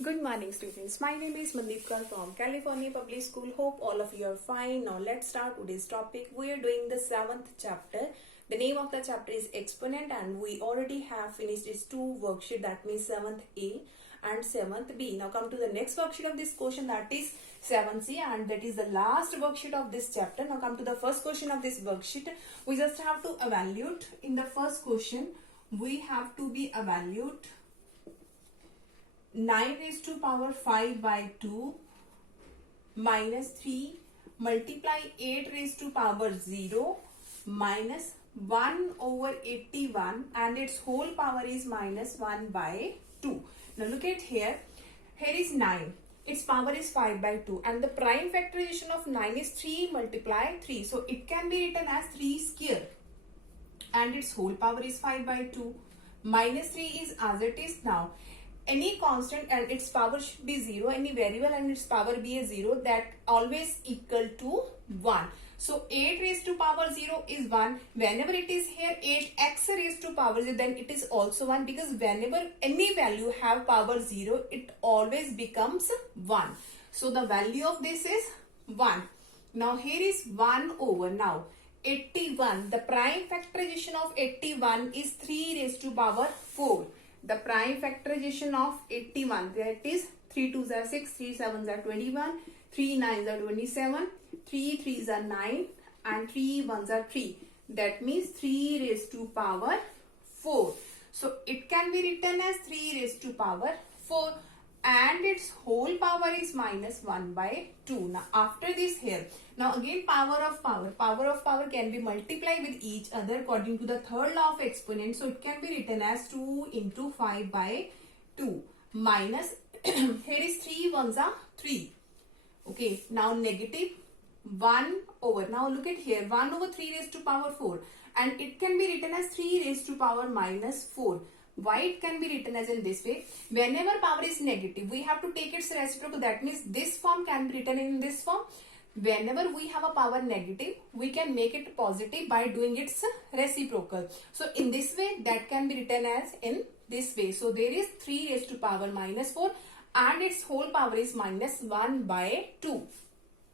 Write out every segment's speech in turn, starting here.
Good morning, students. My name is Mandeep Kaur from California Public School. Hope all of you are fine. Now let's start today's topic. We are doing the 7th chapter. The name of the chapter is Exponent, and we already have finished these two worksheets. That means 7th A and 7th B. Now come to the next worksheet of this question, that is 7th C, and that is the last worksheet of this chapter. Now come to the first question of this worksheet. We just have to evaluate. In the first question, we have to be evaluate 9 raised to power 5 by 2 minus 3 multiply 8 raised to power 0 minus 1 over 81 and its whole power is minus 1 by 2. Now look at here. Here is 9. Its power is 5 by 2 and the prime factorization of 9 is 3 multiply 3. So it can be written as 3 square and its whole power is 5 by 2. Minus 3 is as it is now. Any constant and its power should be 0, any variable and its power be a 0, that always equal to 1. So 8 raised to power 0 is 1. Whenever it is here 8x raised to power 0, then it is also 1, because whenever any value have power 0, it always becomes 1. So the value of this is 1. Now here is 1 over now 81. The prime factorization of 81 is 3 raised to power 4. The prime factorization of 81, that is 3 2s are 6, 3 7s are 21, 3 9s are 27, 3 3s are 9 and 3 1s are 3. That means 3 raised to power 4. So it can be written as 3 raised to power 4 and its whole power is minus 1 by 2. Now after this here, now again power of power can be multiplied with each other according to the third law of exponent. So it can be written as 2 into 5 by 2 minus here is 3 1s are 3. Okay, now negative 1 over, now look at here, 1 over 3 raised to power 4 and it can be written as 3 raised to power minus 4. Why it can be written as in this way? Whenever power is negative, we have to take its reciprocal. That means this form can be written in this form. Whenever we have a power negative, we can make it positive by doing its reciprocal. So in this way, that can be written as in this way. So there is 3 raised to power minus 4 and its whole power is minus 1 by 2.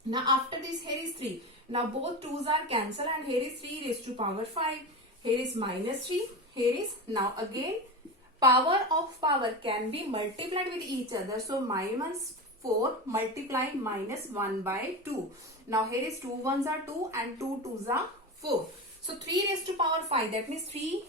Now after this, here is 3. Now both 2's are cancelled and here is 3 raised to power 5. Here is minus 3. Here is, now again power of power can be multiplied with each other. So minus 4 multiply minus 1 by 2. Now here is 2 1s are 2 and 2 2s are 4. So 3 raised to power 5, that means 3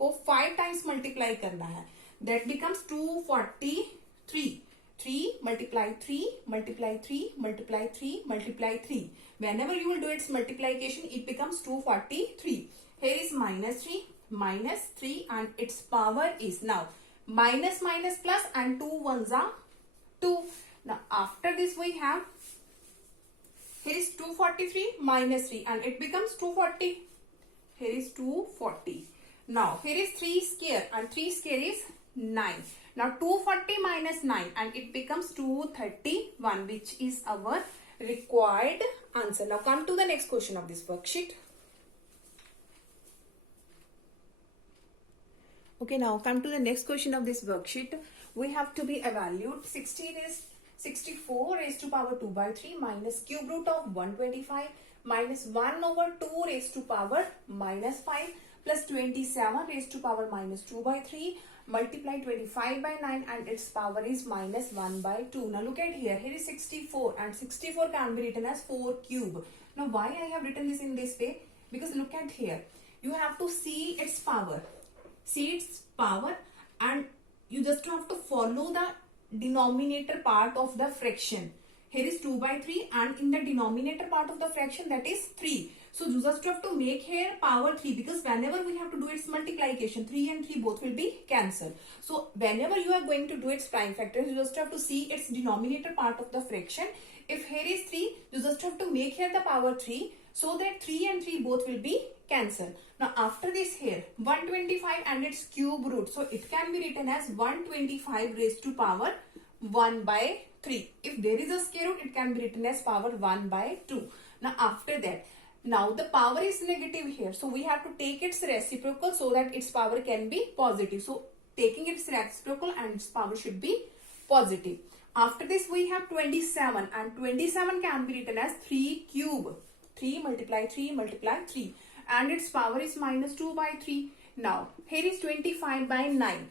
को 5 times multiply करना है. That becomes 243. 3 multiply 3 multiply 3 multiply 3 multiply 3. Whenever you will do its multiplication, it becomes 243. Here is minus 3 minus 3 and its power is now minus minus plus and 2 1s are 2. Now after this we have, here is 243 minus 3 and it becomes 240. Here is 240. Now here is 3 square and 3 square is 9. Now 240 minus 9 and it becomes 231, which is our required answer. Now come to the next question of this worksheet. Okay, now come to the next question of this worksheet. We have to be evaluate 64 raised to power 2 by 3 minus cube root of 125 minus 1 over 2 raised to power minus 5 plus 27 raised to power minus 2 by 3 multiply 25 by 9 and its power is minus 1 by 2. Now look at here. Here is 64 and 64 can be written as 4 cube. Now why I have written this in this way? Because look at here. You have to see its power. See its power and you just have to follow the denominator part of the fraction. Here is 2 by 3 and in the denominator part of the fraction, that is 3. So you just have to make here power 3, because whenever we have to do its multiplication, 3 and 3 both will be cancelled. So whenever you are going to do its prime factor, you just have to see its denominator part of the fraction. If here is 3, you just have to make here the power 3, so that 3 and 3 both will be cancelled. Now after this here, 125 and its cube root. So it can be written as 125 raised to power 1 by 3. If there is a square root, it can be written as power 1 by 2. Now after that, now the power is negative here. So we have to take its reciprocal so that its power can be positive. So taking its reciprocal and its power should be positive. After this we have 27, and 27 can be written as 3 cube. 3 multiply 3 multiply 3, and its power is minus 2 by 3. Now here is 25 by 9.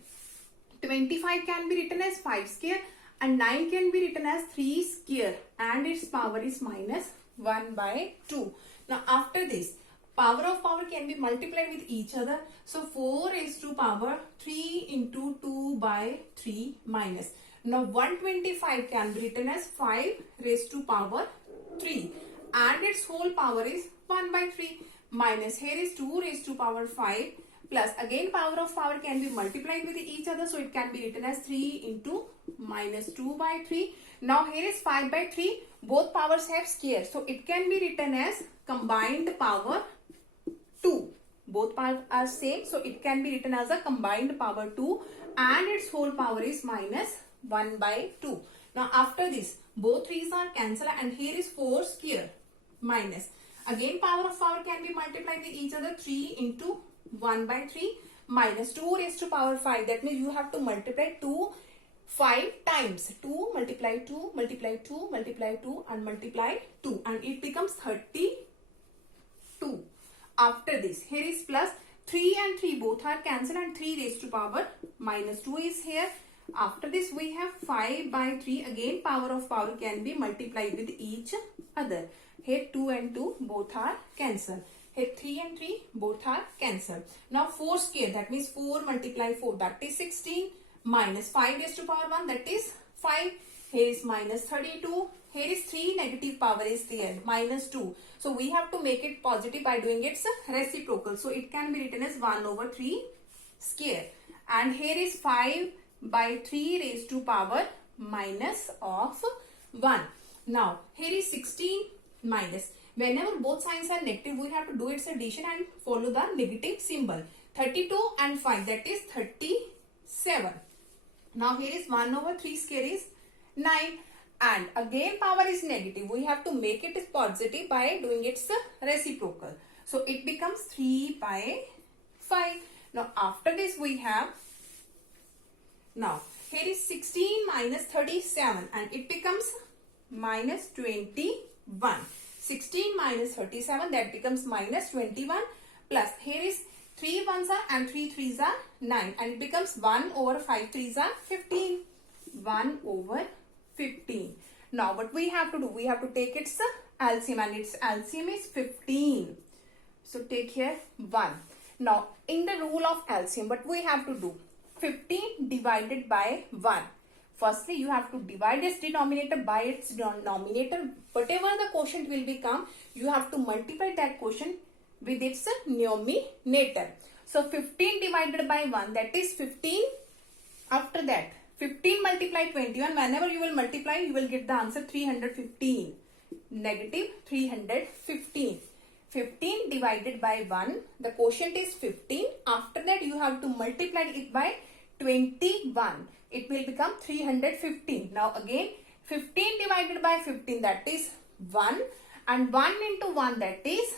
25 can be written as 5 square, and 9 can be written as 3 square, and its power is minus 1 by 2. Now after this, power of power can be multiplied with each other. So 4 raised to power 3 into 2 by 3 minus. Now 125 can be written as 5 raised to power 3, and its whole power is 1 by 3 minus. Here is 2 raised to power 5 plus, again power of power can be multiplied with each other, so it can be written as 3 into minus 2 by 3. Now here is 5 by 3. Both powers have square, so it can be written as combined power 2. Both powers are same, so it can be written as a combined power 2, and its whole power is minus 1 by 2. Now after this, both 3's are cancelled, and here is 4 square minus. Again power of power can be multiplied with each other. 3 into 1 by 3 minus 2 raised to power 5. That means you have to multiply 2 5 times. 2 multiply 2 multiply 2 multiply 2 and multiply 2, and it becomes 32. After this, here is plus 3 and 3 both are cancelled, and 3 raised to power minus 2 is here. After this we have 5 by 3. Again power of power can be multiplied with each other. Here 2 and 2 both are cancelled. Here 3 and 3 both are cancelled. Now 4 square, that means 4 multiply 4, that is 16, minus 5 raised to power 1, that is 5. Here is minus 32. Here is 3 negative power is there, minus 2. So we have to make it positive by doing its reciprocal. So it can be written as 1 over 3 square. And here is 5 by 3 raised to power minus of 1. Now here is 16 minus. Whenever both signs are negative, we have to do its addition and follow the negative symbol. 32 and 5, that is 37. Now here is 1 over 3 square is 9, and again power is negative. We have to make it positive by doing its reciprocal. So it becomes 3 by 5. Now after this we have, now here is 16 minus 37, and it becomes minus 21. 16 minus 37, that becomes minus 21, plus here is 3 ones are and 3 threes are 9, and it becomes 1 over 5 threes are 15. 1 over 15. Now what we have to do, we have to take its LCM, and its LCM is 15. So take here 1. Now in the rule of LCM, what we have to do, 15 divided by 1. Firstly, you have to divide its denominator by its denominator. Whatever the quotient will become, you have to multiply that quotient with its numerator. So 15 divided by 1, that is 15. After that, 15 multiply 21. Whenever you will multiply, you will get the answer 315. Negative 315. 15 divided by 1, the quotient is 15. After that, you have to multiply it by 21. It will become 315. Now again, 15 divided by 15, that is 1, and 1 into 1, that is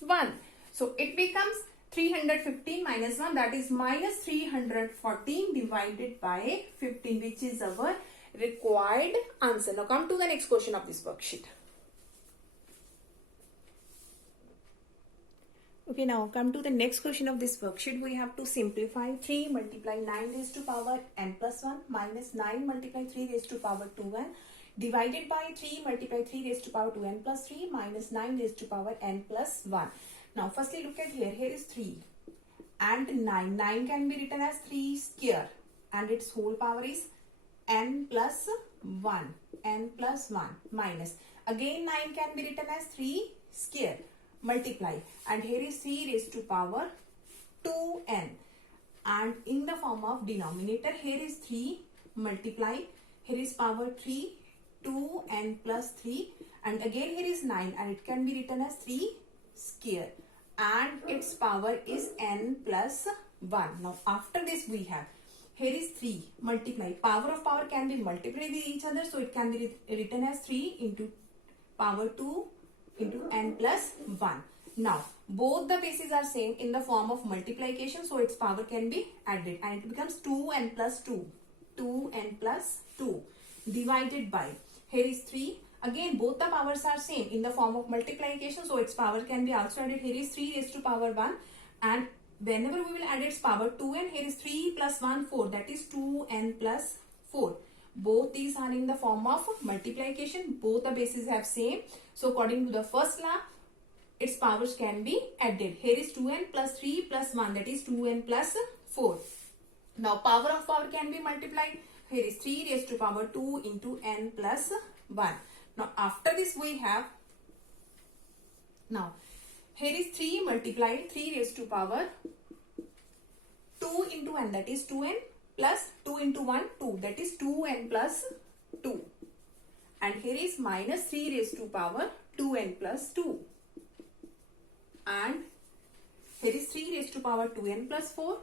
1. So it becomes 315 minus 1, that is minus 314 divided by 15, which is our required answer. Now come to the next question of this worksheet. Okay, now come to the next question of this worksheet. We have to simplify 3 multiply 9 raised to power n plus 1 minus 9 multiply 3 raised to power 2n divided by 3 multiply 3 raised to power 2n plus 3 minus 9 raised to power n plus 1. Now firstly look at here. Here is 3 and 9. 9 can be written as 3 square, and its whole power is n plus 1. N plus 1 minus. Again 9 can be written as 3 square. Multiply, and here is 3 raised to power 2n, and in the form of denominator, here is 3 multiply, here is power 3, 2n plus 3, and again here is 9, and it can be written as 3 square, and its power is n plus 1. Now after this we have, here is 3 multiply, power of power can be multiplied with each other, so it can be written as 3 into power 2 into n plus 1. Now both the bases are same in the form of multiplication, so its power can be added, and it becomes 2n plus 2. 2n plus 2 divided by, here is 3. Again, both the powers are same in the form of multiplication, so its power can be also added. Here is 3 raised to power 1, and whenever we will add its power 2n, here is 3 plus 1, 4, that is 2n plus 4. Both these are in the form of multiplication. Both the bases have same. So according to the first law, its powers can be added. Here is 2n plus 3 plus 1, that is 2n plus 4. Now power of power can be multiplied. Here is 3 raised to power 2 into n plus 1. Now after this we have, now here is 3 multiplied 3 raised to power 2 into n, that is 2n, plus 2 into 1, 2, that is 2n plus 2. And here is minus 3 raised to power 2n plus 2. And here is 3 raised to power 2n plus 4.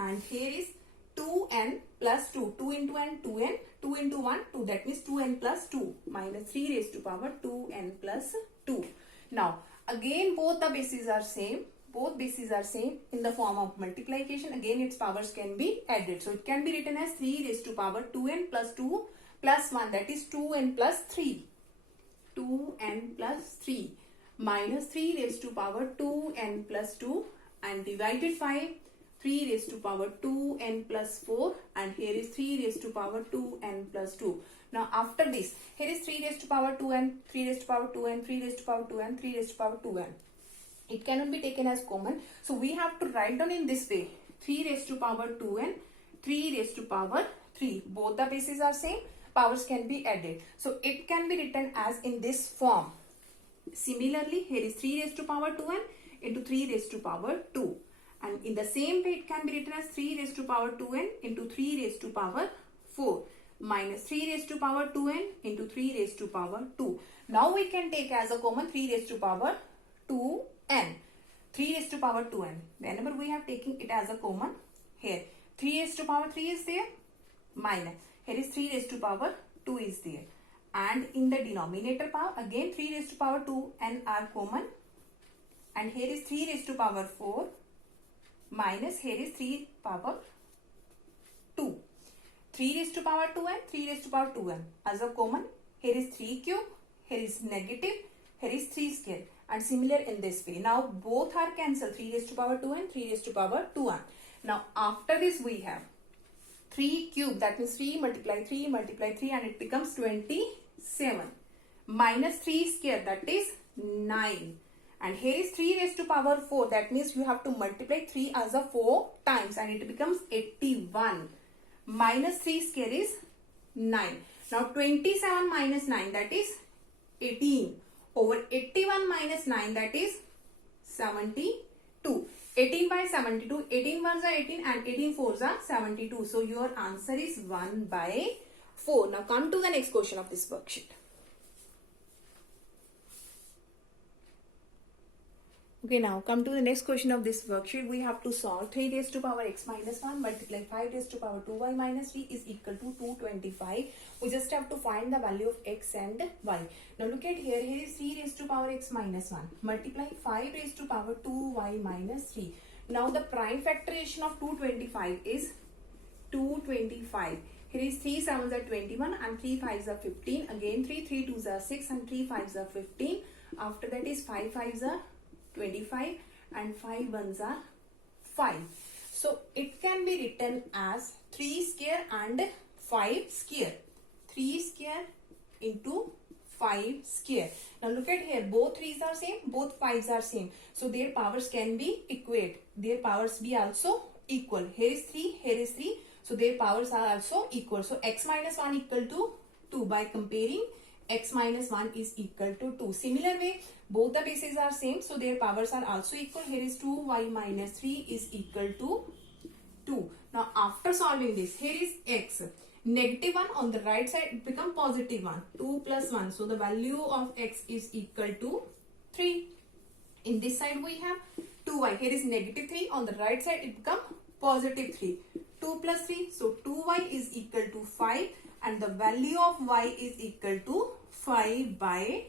And here is 2n plus 2. 2 into n, 2n. 2 into 1, 2. That means 2n plus 2. Minus 3 raised to power 2n plus 2. Now, again both the bases are same. Both bases are same in the form of multiplication. Again its powers can be added. So, it can be written as 3 raised to power 2n plus 2 plus 1. That is 2n plus 3. 2n plus 3. Minus 3 raised to power 2n plus 2. And divided 5. 3 raised to power 2n plus 4, and here is 3 raised to power 2n plus 2. Now after this, here is 3 raised to power 2n, 3 raised to power 2n, 3 raised to power 2n, 3 raised to power 2n. It cannot be taken as common. So we have to write down in this way. 3 raised to power 2n, 3 raised to power 3. Both the bases are same. Powers can be added. So it can be written as in this form. Similarly, here is 3 raised to power 2n into 3 raised to power 2. And in the same way, it can be written as 3 raised to power 2n into 3 raised to power 4 minus 3 raised to power 2n into 3 raised to power 2. Now we can take as a common 3 raised to power 2n. 3 raised to power 2n. Whenever we have taken it as a common, here 3 raised to power 3 is there, minus here is 3 raised to power 2 is there. And in the denominator power, again 3 raised to power 2n are common. And here is 3 raised to power 4. Minus here is 3 power 2. 3 raised to power 2n, 3 raised to power 2n. As a common, here is 3 cube, here is negative, here is 3 square. And similar in this way. Now both are cancelled. 3 raised to power 2n, 3 raised to power 2n. Now after this we have 3 cube, that means 3 multiply 3 and it becomes 27. Minus 3 square, that is 9. And here is 3 raised to power 4. That means you have to multiply 3 as a 4 times and it becomes 81. Minus 3 square is 9. Now 27 minus 9, that is 18. Over 81 minus 9, that is 72. 18 by 72. 18 ones are 18 and 18 fours are 72. So your answer is 1 by 4. Now come to the next question of this worksheet. Okay, now come to the next question of this worksheet. We have to solve 3 raised to power x minus 1 multiply 5 raised to power 2y minus 3 is equal to 225. We just have to find the value of x and y. Now look at here. Here is 3 raised to power x minus 1 multiply 5 raised to power 2y minus 3. Now the prime factorization of 225 is 225. Here is 3 sevens are 21 and 3 fives are 15. Again 3 twos are 6 and 3 fives are 15. After that is 5 fives are 25 and 5 ones are 5. So it can be written as 3 square and 5 square. 3 square into 5 square. Now look at here. Both 3's are same. Both 5's are same. So their powers can be equate. Their powers be also equal. Here is 3. Here is 3. So their powers are also equal. So x minus 1 equal to 2. By comparing, x minus 1 is equal to 2. Similar way, both the bases are same, so their powers are also equal. Here is 2y minus 3 is equal to 2. Now after solving this, here is x. Negative 1 on the right side, it becomes positive 1. 2 plus 1. So the value of x is equal to 3. In this side we have 2y. Here is negative 3. On the right side, it becomes positive 3. 2 plus 3. So 2y is equal to 5. And the value of y is equal to 5 by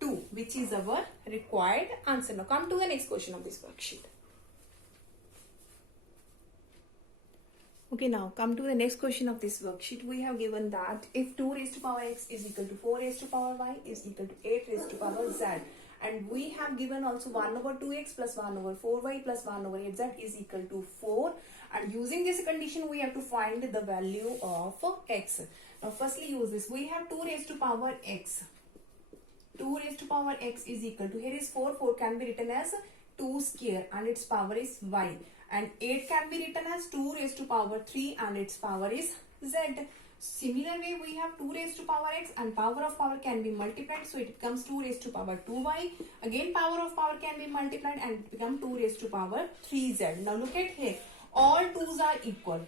2, which is our required answer. Now come to the next question of this worksheet. Okay, now come to the next question of this worksheet. We have given that if 2 raised to power x is equal to 4 raised to power y is equal to 8 raised to power z, and we have given also 1 over 2x plus 1 over 4y plus 1 over 8z is equal to 4, and using this condition we have to find the value of x. Now firstly use this. We have 2 raised to power x. 2 raised to power x is equal to, here is 4 can be written as 2 square and its power is y, and 8 can be written as 2 raised to power 3 and its power is z. Similar way we have 2 raised to power x and power of power can be multiplied, so it becomes 2 raised to power 2y. Again power of power can be multiplied and it becomes 2 raised to power 3z. Now look at here, all 2's are equal.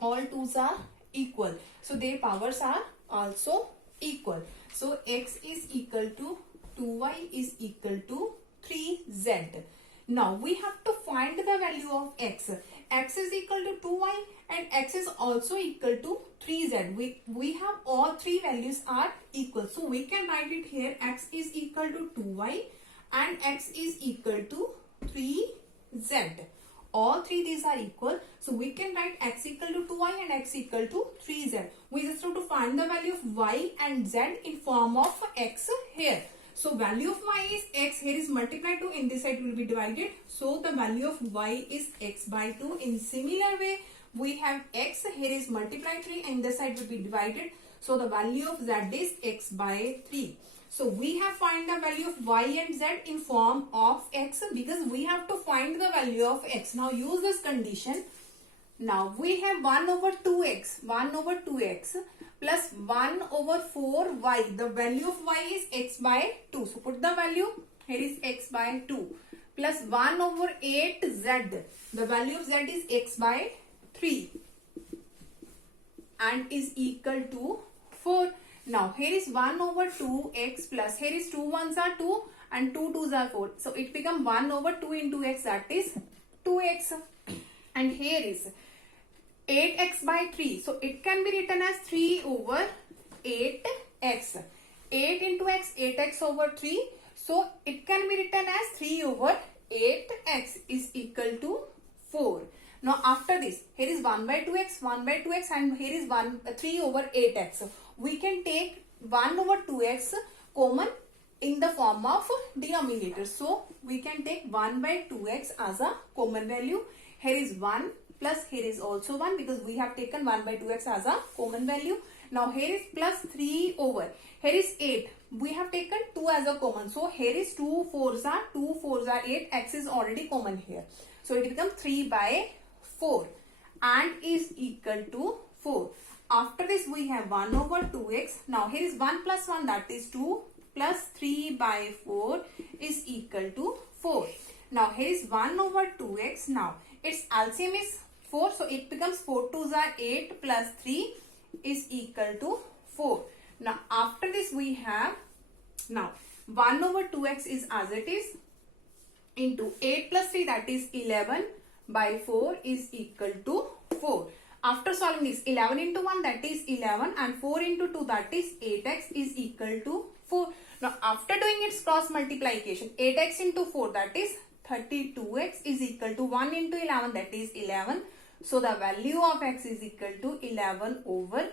All 2's are equal, so their powers are also equal. So x is equal to 2y is equal to 3z. Now we have to find the value of x. X is equal to 2y and x is also equal to 3z. We have all three values are equal. So we can write it here, x is equal to 2y and x is equal to 3z. All three these are equal. So we can write x equal to 2y and x equal to 3z. We just have to find the value of y and z in form of x here. So value of y is x, here is multiplied 2, in this side will be divided. So the value of y is x by 2. In similar way, we have x, here is multiplied 3, and this side will be divided. So the value of z is x by 3. So we have find the value of y and z in form of x because we have to find the value of x. Now use this condition. Now we have 1 over 2x plus 1 over 4y. The value of y is x by 2. So put the value, here is x by 2 plus 1 over 8z. The value of z is x by 3 and is equal to 4. Now here is 1 over 2x plus, here is 2 1s are 2 and 2 2s are 4. So it becomes 1 over 2 into x, that is 2x. And here is 8x by 3. So it can be written as 3 over 8x. 8 into x, 8x over 3. So it can be written as 3 over 8x is equal to 4. Now after this, here is 1 by 2x and here is 3 over 8x. We can take 1 over 2x common in the form of denominator. So we can take 1 by 2x as a common value. Here is 1 plus here is also 1 because we have taken 1 by 2x as a common value. Now here is plus 3 over, here is 8. We have taken 2 as a common. So here is 2 4s are 8. X is already common here. So it becomes 3 by 4 and is equal to 4. After this we have 1 over 2x. Now here is 1 plus 1, that is 2, plus 3 by 4 is equal to 4. Now here is 1 over 2x. Now its LCM is 4. So it becomes 4 2s are 8 plus 3 is equal to 4. Now after this we have, now 1 over 2x is as it is into 8 plus 3, that is 11 by 4 is equal to 4. After solving this, 11 into 1 that is 11 and 4 into 2 that is 8x is equal to 4. Now after doing its cross multiplication, 8x into 4 that is 32x is equal to 1 into 11 that is 11. So the value of x is equal to 11 over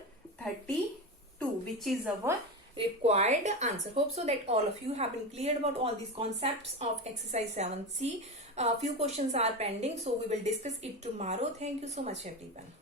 32, which is our required answer. Hope so that all of you have been cleared about all these concepts of exercise 7C. Few questions are pending, so we will discuss it tomorrow. Thank you so much everyone.